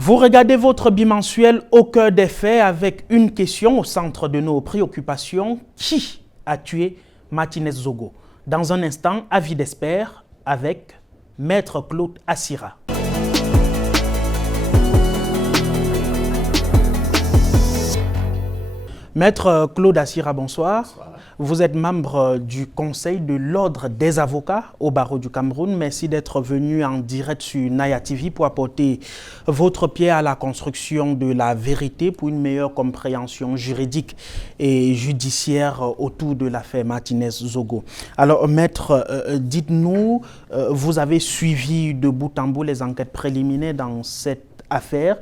Vous regardez votre bimensuel au cœur des faits avec une question au centre de nos préoccupations. Qui a tué Martinez Zogo? Dans un instant, avis d'expert avec Maître Claude Assira. Maître Claude Assira, bonsoir. Bonsoir. Vous êtes membre du Conseil de l'Ordre des avocats au barreau du Cameroun. Merci d'être venu en direct sur Naya TV pour apporter votre pierre à la construction de la vérité pour une meilleure compréhension juridique et judiciaire autour de l'affaire Martinez Zogo. Alors, Maître, dites-nous, vous avez suivi de bout en bout les enquêtes préliminaires dans cette affaire.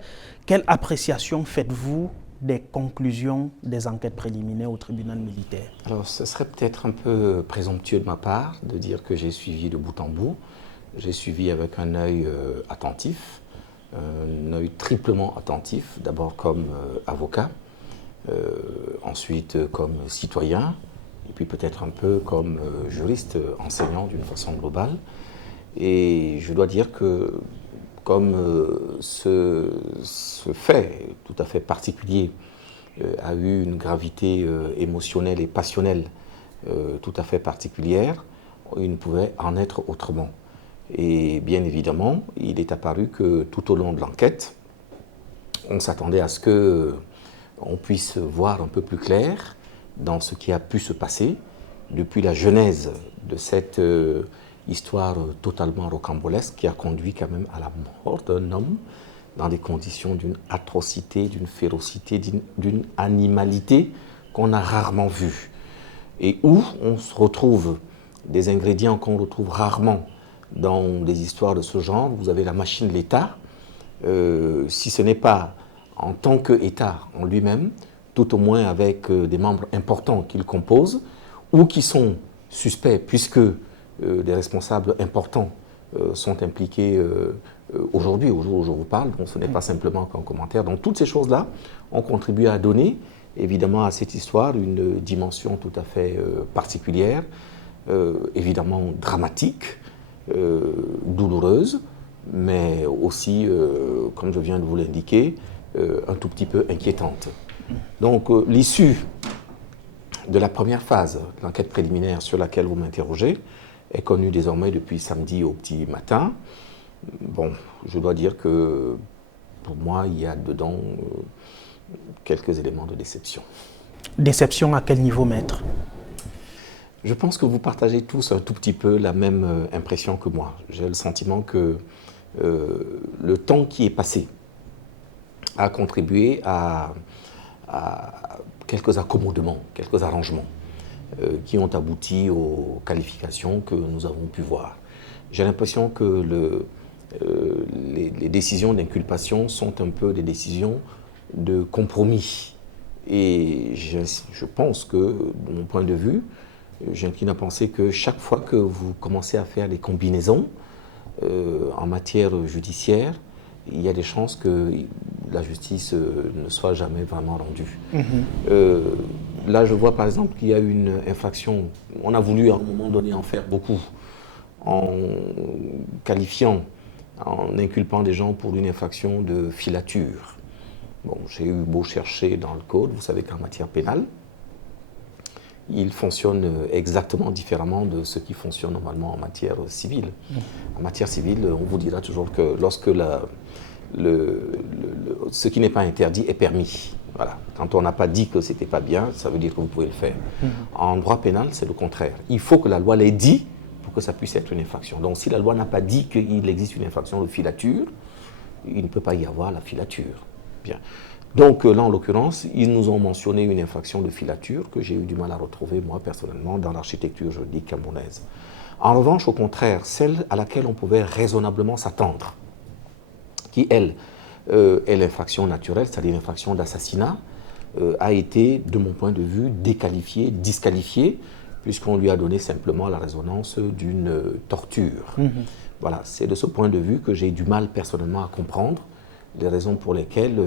Quelle appréciation faites-vous des conclusions des enquêtes préliminaires au tribunal militaire? Alors, ce serait peut-être un peu présomptueux de ma part de dire que j'ai suivi de bout en bout. J'ai suivi avec un œil attentif, un œil triplement attentif, d'abord comme avocat, ensuite comme citoyen, et puis peut-être un peu comme juriste enseignant d'une façon globale. Et je dois dire que comme ce fait tout à fait particulier a eu une gravité émotionnelle et passionnelle tout à fait particulière, il ne pouvait en être autrement. Et bien évidemment, il est apparu que tout au long de l'enquête, on s'attendait à ce qu'on puisse voir un peu plus clair dans ce qui a pu se passer depuis la genèse de cette histoire totalement rocambolesque qui a conduit quand même à la mort d'un homme dans des conditions d'une atrocité, d'une férocité, d'une animalité qu'on a rarement vue. Et où on se retrouve des ingrédients qu'on retrouve rarement dans des histoires de ce genre. Vous avez la machine de l'État, si ce n'est pas en tant qu'État en lui-même, tout au moins avec des membres importants qu'il compose, ou qui sont suspects puisque des responsables importants sont impliqués aujourd'hui, au jour où je vous parle. Donc ce n'est pas simplement qu'un commentaire. Donc toutes ces choses-là ont contribué à donner évidemment à cette histoire une dimension tout à fait particulière, évidemment dramatique, douloureuse, mais aussi, comme je viens de vous l'indiquer, un tout petit peu inquiétante. Donc l'issue de la première phase de l'enquête préliminaire sur laquelle vous m'interrogez est connue désormais depuis samedi au petit matin. Bon, je dois dire que pour moi, il y a dedans quelques éléments de déception. Déception à quel niveau, Maître? Je pense que vous partagez tous un tout petit peu la même impression que moi. J'ai le sentiment que le temps qui est passé a contribué à quelques accommodements, quelques arrangements qui ont abouti aux qualifications que nous avons pu voir. J'ai l'impression que les décisions d'inculpation sont un peu des décisions de compromis. Et je pense que, de mon point de vue, j'incline à penser que chaque fois que vous commencez à faire des combinaisons en matière judiciaire, il y a des chances que la justice ne soit jamais vraiment rendue. Là, je vois par exemple qu'il y a une infraction, on a voulu à un moment donné en faire beaucoup, en qualifiant, en inculpant des gens pour une infraction de filature. Bon, j'ai eu beau chercher dans le code, vous savez qu'en matière pénale, il fonctionne exactement différemment de ce qui fonctionne normalement en matière civile. En matière civile, on vous dira toujours que lorsque ce qui n'est pas interdit est permis. Voilà. Quand on n'a pas dit que ce n'était pas bien, ça veut dire que vous pouvez le faire. En droit pénal, c'est le contraire. Il faut que la loi l'ait dit pour que ça puisse être une infraction. Donc si la loi n'a pas dit qu'il existe une infraction de filature, il ne peut pas y avoir la filature. Bien. Donc là, en l'occurrence, ils nous ont mentionné une infraction de filature que j'ai eu du mal à retrouver, moi, personnellement, dans l'architecture juridique camerounaise. En revanche, au contraire, celle à laquelle on pouvait raisonnablement s'attendre, qui, elle, est l'infraction naturelle, c'est-à-dire l'infraction d'assassinat, a été, de mon point de vue, déqualifiée, disqualifiée, puisqu'on lui a donné simplement la résonance d'une torture. Voilà, c'est de ce point de vue que j'ai du mal personnellement à comprendre les raisons pour lesquelles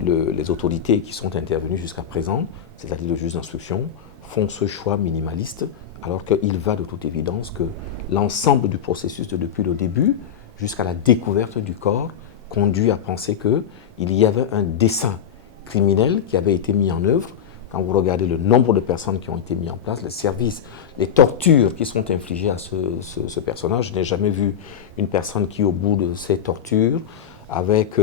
les autorités qui sont intervenues jusqu'à présent, c'est-à-dire le juge d'instruction, font ce choix minimaliste, alors qu'il va de toute évidence que l'ensemble du processus depuis le début jusqu'à la découverte du corps conduit à penser qu'il y avait un dessein criminel qui avait été mis en œuvre. Quand vous regardez le nombre de personnes qui ont été mises en place, les services, les tortures qui sont infligées à ce personnage, je n'ai jamais vu une personne qui, au bout de ces tortures, avec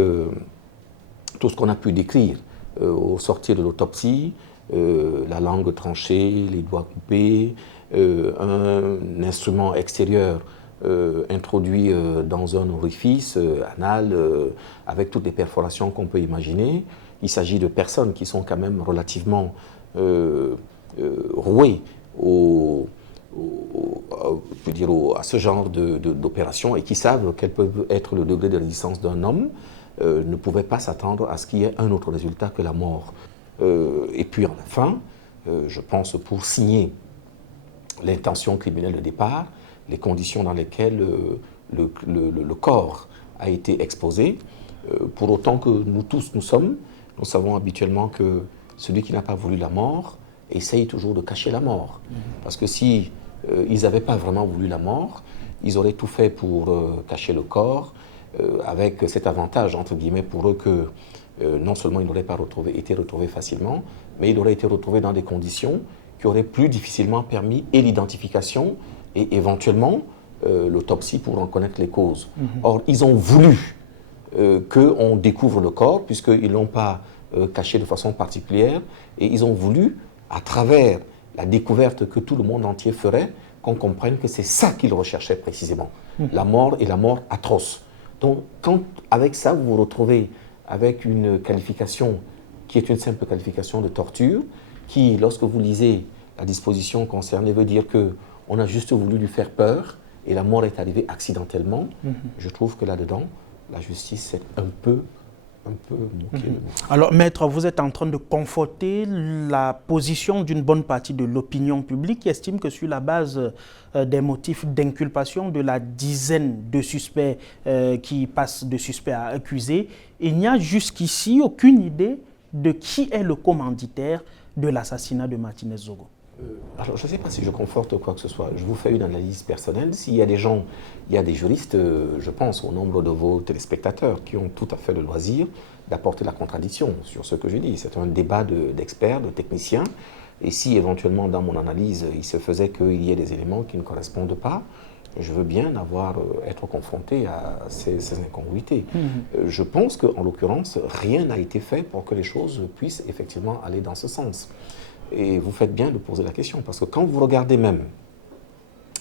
tout ce qu'on a pu décrire, au sortir de l'autopsie, la langue tranchée, les doigts coupés, un instrument extérieur introduit dans un orifice anal avec toutes les perforations qu'on peut imaginer. Il s'agit de personnes qui sont quand même relativement rouées à ce genre d'opération et qui savent quel peut être le degré de résistance d'un homme, ne pouvaient pas s'attendre à ce qu'il y ait un autre résultat que la mort. Et puis, en fin, je pense, pour signer l'intention criminelle de départ, les conditions dans lesquelles le corps a été exposé, pour autant que nous tous nous sommes, nous savons habituellement que celui qui n'a pas voulu la mort essaye toujours de cacher la mort. Parce que si ils n'avaient pas vraiment voulu la mort, ils auraient tout fait pour cacher le corps, avec cet avantage, entre guillemets, pour eux que non seulement il n'aurait pas été retrouvé facilement, mais il aurait été retrouvé dans des conditions qui auraient plus difficilement permis et l'identification et éventuellement l'autopsie pour en connaître les causes. Or, ils ont voulu qu'on découvre le corps, puisqu'ils ne l'ont pas caché de façon particulière, et ils ont voulu, à travers la découverte que tout le monde entier ferait, qu'on comprenne que c'est ça qu'ils recherchaient précisément, la mort et la mort atroce. Donc, quand avec ça, vous vous retrouvez avec une qualification qui est une simple qualification de torture, qui, lorsque vous lisez la disposition concernée, veut dire qu'on a juste voulu lui faire peur et la mort est arrivée accidentellement, je trouve que là-dedans, la justice s'est un peu moquée. Alors, maître, vous êtes en train de conforter la position d'une bonne partie de l'opinion publique qui estime que sur la base des motifs d'inculpation de la dizaine de suspects qui passent de suspects à accusés, il n'y a jusqu'ici aucune idée de qui est le commanditaire de l'assassinat de Martinez Zogo. Alors, je ne sais pas si je conforte quoi que ce soit. Je vous fais une analyse personnelle. S'il y a des gens, il y a des juristes, je pense au nombre de vos téléspectateurs qui ont tout à fait le loisir d'apporter la contradiction sur ce que je dis. C'est un débat d'experts, de techniciens. Et si éventuellement dans mon analyse, il se faisait qu'il y ait des éléments qui ne correspondent pas, je veux bien être confronté à ces incongruités. Je pense qu'en l'occurrence, rien n'a été fait pour que les choses puissent effectivement aller dans ce sens. Et vous faites bien de poser la question, parce que quand vous regardez même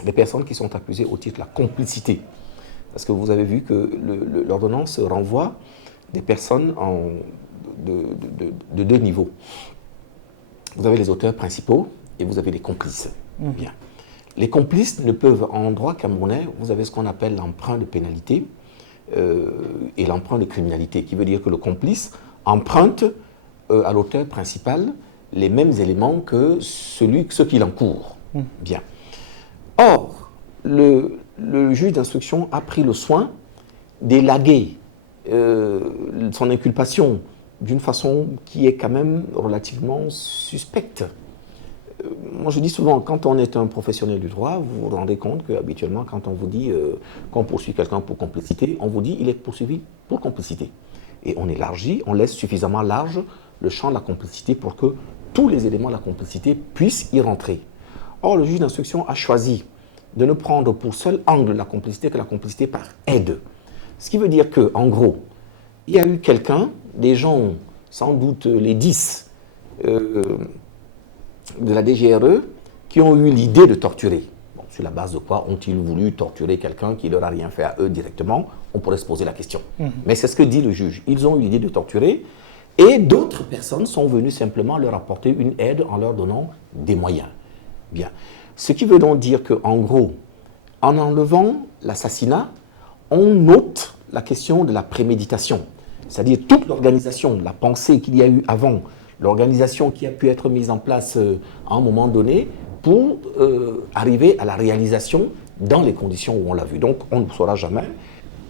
les personnes qui sont accusées au titre de la complicité, parce que vous avez vu que l'ordonnance renvoie des personnes de deux niveaux. Vous avez les auteurs principaux et vous avez les complices. Bien. Les complices ne peuvent, en droit camerounais, vous avez ce qu'on appelle l'emprunt de pénalité et l'emprunt de criminalité, qui veut dire que le complice emprunte à l'auteur principal les mêmes éléments que ceux qu'il encourt. Bien. Or, le juge d'instruction a pris le soin d'élaguer son inculpation d'une façon qui est quand même relativement suspecte. Moi, je dis souvent, quand on est un professionnel du droit, vous vous rendez compte qu'habituellement, quand on vous dit qu'on poursuit quelqu'un pour complicité, on vous dit qu'il est poursuivi pour complicité. Et on élargit, on laisse suffisamment large le champ de la complicité pour que tous les éléments de la complicité puissent y rentrer. Or, le juge d'instruction a choisi de ne prendre pour seul angle la complicité que la complicité par aide. Ce qui veut dire qu'en gros, il y a eu quelqu'un, des gens, sans doute les 10 de la DGRE, qui ont eu l'idée de torturer. Bon, sur la base de quoi ont-ils voulu torturer quelqu'un qui ne leur a rien fait à eux directement? On pourrait se poser la question. Mais c'est ce que dit le juge. Ils ont eu l'idée de torturer et d'autres personnes sont venues simplement leur apporter une aide en leur donnant des moyens. Bien. Ce qui veut donc dire qu'en gros, en enlevant l'assassinat, on ôte la question de la préméditation. C'est-à-dire toute l'organisation, la pensée qu'il y a eu avant, l'organisation qui a pu être mise en place à un moment donné pour arriver à la réalisation dans les conditions où on l'a vu. Donc on ne saura jamais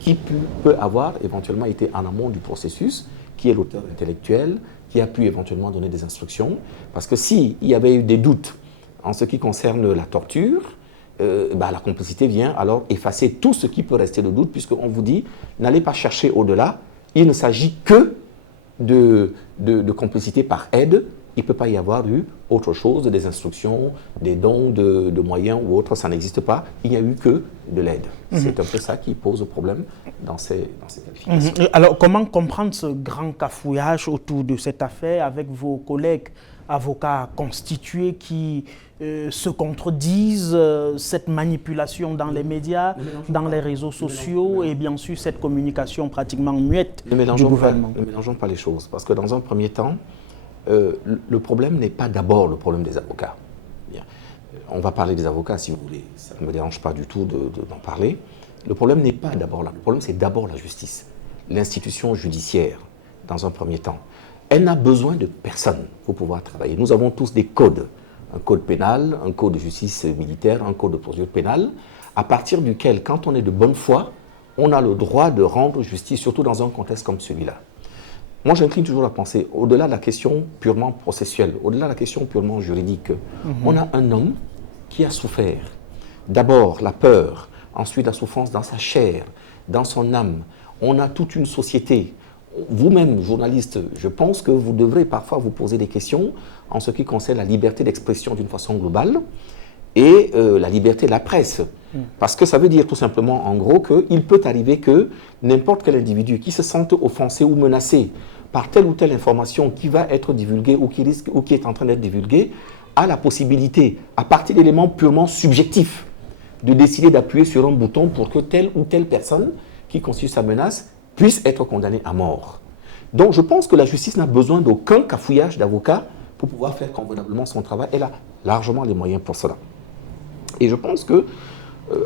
qui peut avoir éventuellement été en amont du processus, qui est l'auteur intellectuel, qui a pu éventuellement donner des instructions. Parce que s'il y avait eu des doutes en ce qui concerne la torture, la complicité vient alors effacer tout ce qui peut rester de doute, puisqu'on vous dit, n'allez pas chercher au-delà, il ne s'agit que de complicité par aide, il ne peut pas y avoir eu autre chose, des instructions, des dons de moyens ou autre, ça n'existe pas, il n'y a eu que de l'aide. C'est un peu ça qui pose problème dans ces qualifications. Alors, comment comprendre ce grand cafouillage autour de cette affaire avec vos collègues avocats constitués qui se contredisent, cette manipulation dans les médias, dans les réseaux sociaux et bien sûr cette communication pratiquement muette du gouvernement? Ne mélangeons pas les choses, parce que dans un premier temps, le problème n'est pas d'abord le problème des avocats. Bien. On va parler des avocats si vous voulez, ça ne me dérange pas du tout d'en parler. Le problème n'est pas d'abord là, le problème c'est d'abord la justice, l'institution judiciaire dans un premier temps. Elle n'a besoin de personne pour pouvoir travailler. Nous avons tous des codes, un code pénal, un code de justice militaire, un code de procédure pénale, à partir duquel, quand on est de bonne foi, on a le droit de rendre justice, surtout dans un contexte comme celui-là. Moi, j'incline toujours à penser, au-delà de la question purement processuelle, au-delà de la question purement juridique, on a un homme qui a souffert. D'abord, la peur, ensuite la souffrance dans sa chair, dans son âme. On a toute une société. Vous-même, journaliste, je pense que vous devrez parfois vous poser des questions en ce qui concerne la liberté d'expression d'une façon globale et la liberté de la presse. Parce que ça veut dire tout simplement, en gros, qu'il peut arriver que n'importe quel individu qui se sente offensé ou menacé par telle ou telle information qui va être divulguée ou qui est en train d'être divulguée, a la possibilité, à partir d'éléments purement subjectifs, de décider d'appuyer sur un bouton pour que telle ou telle personne qui constitue sa menace puisse être condamnée à mort. Donc je pense que la justice n'a besoin d'aucun cafouillage d'avocat pour pouvoir faire convenablement son travail. Elle a largement les moyens pour cela. Et je pense que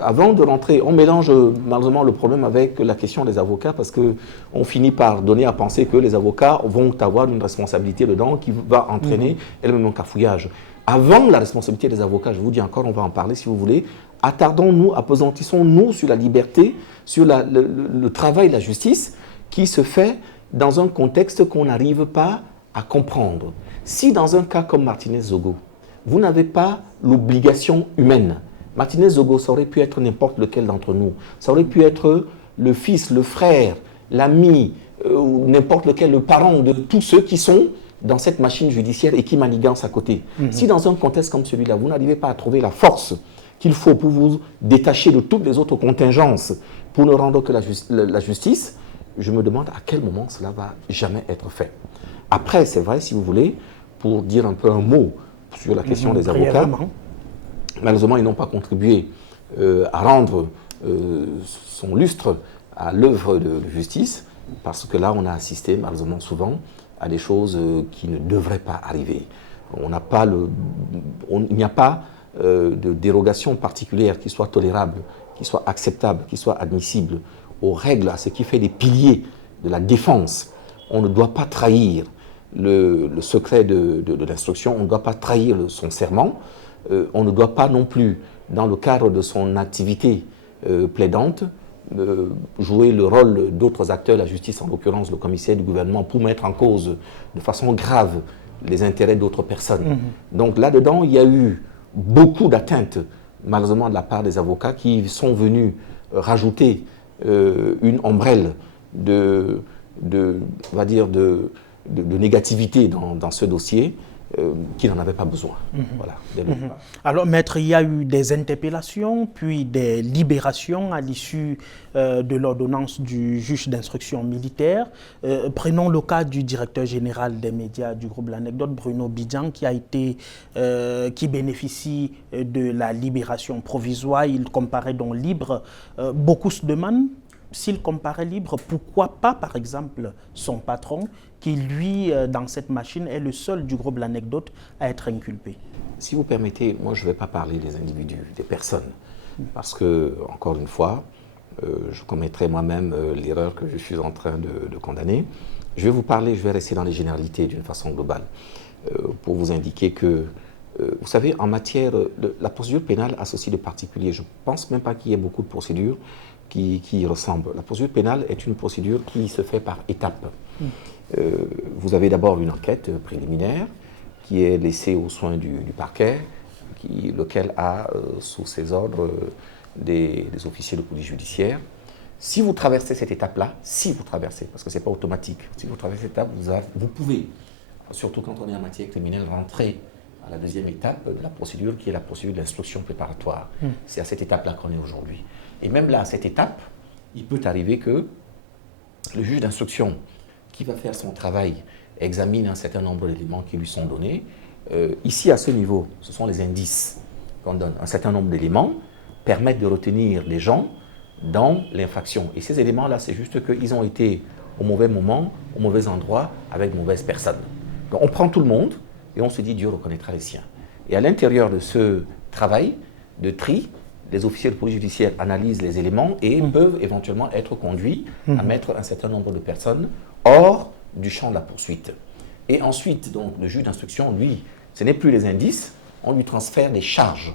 avant de rentrer, on mélange malheureusement le problème avec la question des avocats parce qu'on finit par donner à penser que les avocats vont avoir une responsabilité dedans qui va entraîner elle-même un cafouillage. Avant la responsabilité des avocats, je vous dis encore, on va en parler si vous voulez, attardons-nous, apesantissons-nous sur la liberté, sur le travail de la justice qui se fait dans un contexte qu'on n'arrive pas à comprendre. Si dans un cas comme Martinez-Zogo, vous n'avez pas l'obligation humaine, Martinez-Zogo, ça aurait pu être n'importe lequel d'entre nous. Ça aurait pu être le fils, le frère, l'ami, ou n'importe lequel, le parent de tous ceux qui sont dans cette machine judiciaire et qui manigancent à côté. Si dans un contexte comme celui-là, vous n'arrivez pas à trouver la force qu'il faut pour vous détacher de toutes les autres contingences pour ne rendre que la justice, je me demande à quel moment cela va jamais être fait. Après, c'est vrai, si vous voulez, pour dire un peu un mot sur la question des avocats, malheureusement, ils n'ont pas contribué à rendre son lustre à l'œuvre de justice, parce que là, on a assisté malheureusement souvent à des choses qui ne devraient pas arriver. Il n'y a pas de dérogation particulière qui soit tolérable, qui soit acceptable, qui soit admissible aux règles, à ce qui fait des piliers de la défense. On ne doit pas trahir le secret de l'instruction, on ne doit pas trahir son serment, on ne doit pas non plus, dans le cadre de son activité plaidante, jouer le rôle d'autres acteurs, la justice en l'occurrence, le commissaire du gouvernement, pour mettre en cause de façon grave les intérêts d'autres personnes. Donc là-dedans, il y a eu beaucoup d'atteintes, malheureusement de la part des avocats, qui sont venus rajouter une ombrelle de négativité dans ce dossier, qui n'en avait pas besoin. Voilà, Alors, maître, il y a eu des interpellations, puis des libérations à l'issue de l'ordonnance du juge d'instruction militaire. Prenons le cas du directeur général des médias du groupe L'Anecdote, Bruno Bidjan, qui bénéficie de la libération provisoire. Il comparaît donc libre. Beaucoup se demandent, s'il comparaît libre, pourquoi pas, par exemple, son patron, qui, lui, dans cette machine, est le seul du groupe L'Anecdote à être inculpé? Si vous permettez, moi, je ne vais pas parler des individus, des personnes, parce que, encore une fois, je commettrai moi-même l'erreur que je suis en train de condamner. Je vais vous parler, je vais rester dans les généralités d'une façon globale, pour vous indiquer que, vous savez, en matière, la procédure pénale associe de particuliers, je ne pense même pas qu'il y ait beaucoup de procédures qui y ressemblent. La procédure pénale est une procédure qui se fait par étapes. Vous avez d'abord une enquête préliminaire qui est laissée aux soins du parquet, lequel a sous ses ordres des officiers de police judiciaire. Si vous traversez cette étape-là, si vous traversez, parce que ce n'est pas automatique, si vous traversez cette étape, vous pouvez, surtout quand on est en matière criminelle, rentrer à la deuxième étape de la procédure, qui est la procédure d'instruction préparatoire. C'est à cette étape-là qu'on est aujourd'hui. Et même là, à cette étape, il peut arriver que le juge d'instruction, qui va faire son travail, examine un certain nombre d'éléments qui lui sont donnés. Ici, à ce niveau, ce sont les indices qu'on donne. Un certain nombre d'éléments permettent de retenir les gens dans l'infraction. Et ces éléments-là, c'est juste qu'ils ont été au mauvais moment, au mauvais endroit, avec de mauvaises personnes. Donc on prend tout le monde et on se dit Dieu reconnaîtra les siens. Et à l'intérieur de ce travail de tri, les officiers de police judiciaire analysent les éléments et peuvent éventuellement être conduits à mettre un certain nombre de personnes hors du champ de la poursuite. Et ensuite, donc, le juge d'instruction, lui, ce n'est plus les indices, on lui transfère des charges.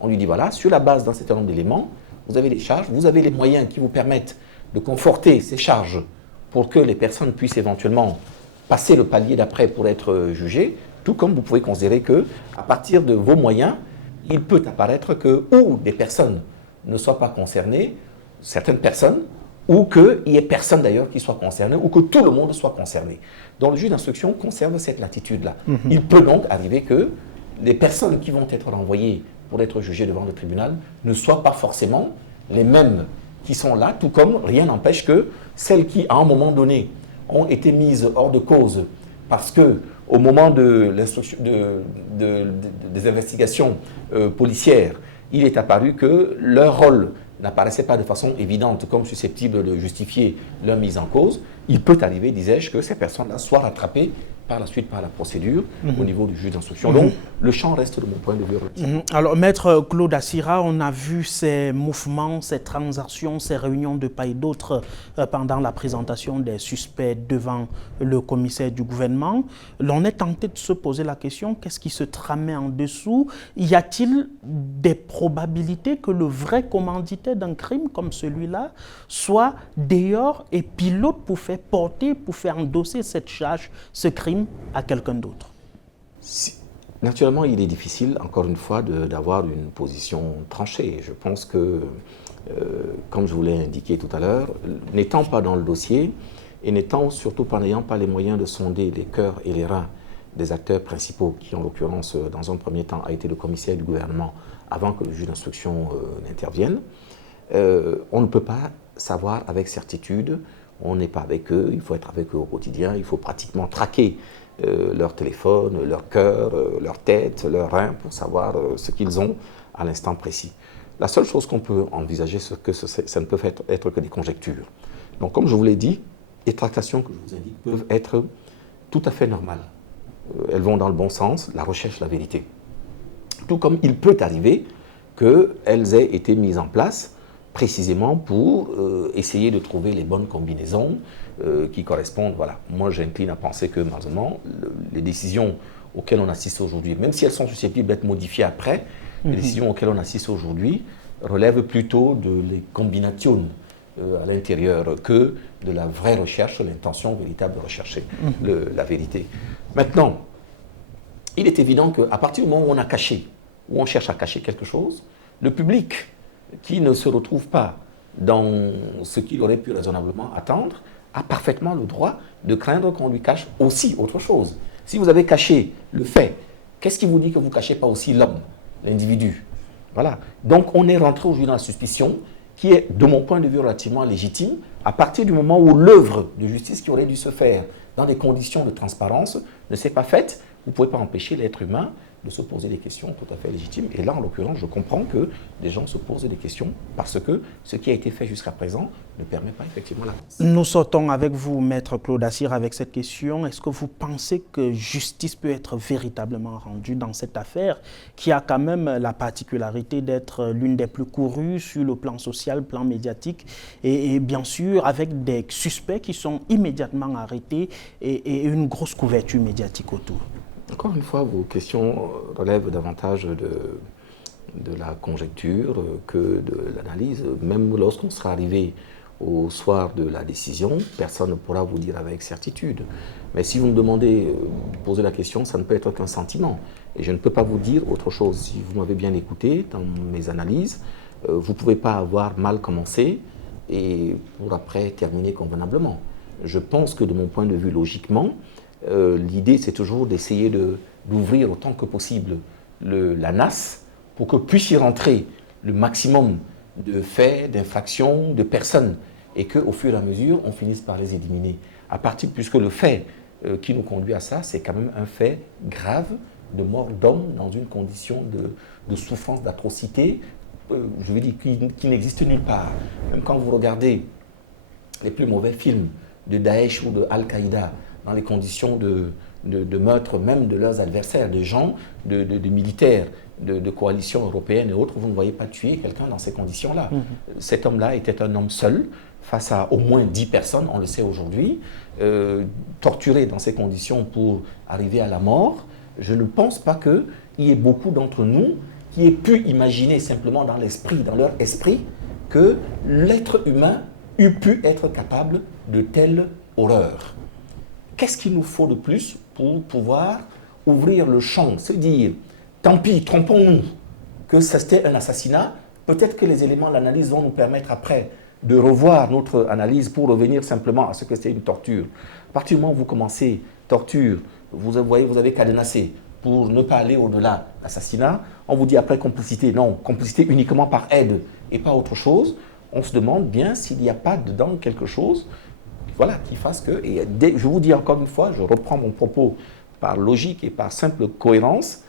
On lui dit, voilà, sur la base d'un certain nombre d'éléments, vous avez les charges, vous avez les moyens qui vous permettent de conforter ces charges pour que les personnes puissent éventuellement passer le palier d'après pour être jugées, tout comme vous pouvez considérer qu'à partir de vos moyens, il peut apparaître que ou des personnes ne soient pas concernées, certaines personnes, ou qu'il n'y ait personne d'ailleurs qui soit concerné, ou que tout le monde soit concerné. Donc le juge d'instruction conserve cette latitude-là. Il peut donc arriver que les personnes qui vont être renvoyées pour être jugées devant le tribunal ne soient pas forcément les mêmes qui sont là, tout comme rien n'empêche que celles qui, à un moment donné, ont été mises hors de cause parce que au moment de l'instruction, des investigations policières, il est apparu que leur rôle n'apparaissait pas de façon évidente comme susceptible de justifier leur mise en cause, il peut arriver, disais-je, que ces personnes-là soient rattrapées par la suite par la procédure au niveau du juge d'instruction. Donc, le champ reste, de mon point de vue, relatif. Alors, Maître Claude Assira, on a vu ces mouvements, ces transactions, ces réunions de part et d'autre pendant la présentation des suspects devant le commissaire du gouvernement. L'on est tenté de se poser la question, qu'est-ce qui se tramait en dessous? Y a-t-il des probabilités que le vrai commanditaire d'un crime comme celui-là soit dehors et pilote pour faire porter, pour faire endosser cette charge, ce crime à quelqu'un d'autre? Naturellement, il est difficile, encore une fois, d'avoir une position tranchée. Je pense que, comme je vous l'ai indiqué tout à l'heure, n'étant pas dans le dossier et n'ayant pas les moyens de sonder les cœurs et les reins des acteurs principaux, qui en l'occurrence, dans un premier temps, a été le commissaire du gouvernement avant que le juge d'instruction n'intervienne, on ne peut pas savoir avec certitude. On n'est pas avec eux, il faut être avec eux au quotidien, il faut pratiquement traquer leur téléphone, leur cœur, leur tête, leurs reins pour savoir ce qu'ils ont à l'instant précis. La seule chose qu'on peut envisager, c'est que ça ne peut être que des conjectures. Donc, comme je vous l'ai dit, les tractations que je vous indique peuvent être tout à fait normales. Elles vont dans le bon sens, la recherche de la vérité. Tout comme il peut arriver qu'elles aient été mises en place précisément pour essayer de trouver les bonnes combinaisons qui correspondent. Voilà. Moi, j'incline à penser que, malheureusement, les décisions auxquelles on assiste aujourd'hui, même si elles sont susceptibles d'être modifiées après, les décisions auxquelles on assiste aujourd'hui relèvent plutôt de les combinations à l'intérieur que de la vraie recherche, l'intention véritable de rechercher la vérité. Maintenant, il est évident qu'à partir du moment où on a caché, où on cherche à cacher quelque chose, le public qui ne se retrouve pas dans ce qu'il aurait pu raisonnablement attendre, a parfaitement le droit de craindre qu'on lui cache aussi autre chose. Si vous avez caché le fait, qu'est-ce qui vous dit que vous ne cachez pas aussi l'homme, l'individu? Voilà. Donc on est rentré aujourd'hui dans la suspicion qui est, de mon point de vue, relativement légitime, à partir du moment où l'œuvre de justice qui aurait dû se faire dans des conditions de transparence ne s'est pas faite. Vous ne pouvez pas empêcher l'être humain de se poser des questions tout à fait légitimes. Et là, en l'occurrence, je comprends que des gens se posent des questions parce que ce qui a été fait jusqu'à présent ne permet pas effectivement l'avance. Nous sortons avec vous, Maître Claude Assira, avec cette question. Est-ce que vous pensez que justice peut être véritablement rendue dans cette affaire qui a quand même la particularité d'être l'une des plus courues sur le plan social, plan médiatique et bien sûr avec des suspects qui sont immédiatement arrêtés et une grosse couverture médiatique autour? Encore une fois, vos questions relèvent davantage de la conjecture que de l'analyse. Même lorsqu'on sera arrivé au soir de la décision, personne ne pourra vous dire avec certitude. Mais si vous me demandez de poser la question, ça ne peut être qu'un sentiment. Et je ne peux pas vous dire autre chose. Si vous m'avez bien écouté dans mes analyses, vous ne pouvez pas avoir mal commencé et pour après terminer convenablement. Je pense que de mon point de vue, logiquement, l'idée c'est toujours d'essayer d'ouvrir autant que possible la NAS pour que puisse y rentrer le maximum de faits, d'infractions, de personnes et qu'au fur et à mesure, on finisse par les éliminer. Puisque le fait qui nous conduit à ça, c'est quand même un fait grave de mort d'homme dans une condition de souffrance, d'atrocité, je veux dire, qui n'existe nulle part. Même quand vous regardez les plus mauvais films de Daesh ou de Al-Qaïda, dans les conditions de meurtre même de leurs adversaires, de gens, de militaires, de coalitions européennes et autres, vous ne voyez pas tuer quelqu'un dans ces conditions-là. Cet homme-là était un homme seul, face à au moins 10 personnes, on le sait aujourd'hui, torturé dans ces conditions pour arriver à la mort. Je ne pense pas qu'il y ait beaucoup d'entre nous qui aient pu imaginer simplement dans leur esprit, que l'être humain eût pu être capable de telle horreur. Qu'est-ce qu'il nous faut de plus pour pouvoir ouvrir le champ, se dire, tant pis, trompons-nous, que c'était un assassinat, peut-être que les éléments de l'analyse vont nous permettre après de revoir notre analyse pour revenir simplement à ce que c'est une torture. À partir du moment où vous commencez torture, vous avez cadenassé pour ne pas aller au-delà l'assassinat, on vous dit après complicité. Non, complicité uniquement par aide et pas autre chose. On se demande bien s'il n'y a pas dedans quelque chose qui fasse que, et je vous dis encore une fois, je reprends mon propos par logique et par simple cohérence,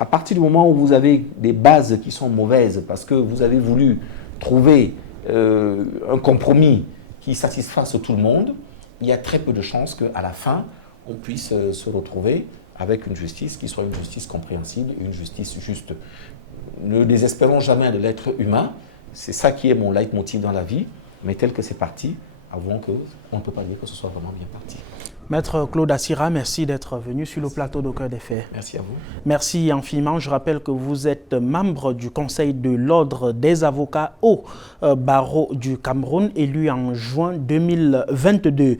à partir du moment où vous avez des bases qui sont mauvaises parce que vous avez voulu trouver un compromis qui satisfasse tout le monde, il y a très peu de chances qu'à la fin, on puisse se retrouver avec une justice qui soit une justice compréhensible, une justice juste. Ne désespérons jamais de l'être humain, c'est ça qui est mon leitmotiv dans la vie, mais tel que c'est parti, avouons qu'on ne peut pas dire que ce soit vraiment bien parti. Maître Claude Assira, merci d'être venu sur le plateau d'Au Cœur des Faits. Merci à vous. Merci infiniment. Je rappelle que vous êtes membre du Conseil de l'Ordre des avocats au barreau du Cameroun, élu en juin 2022.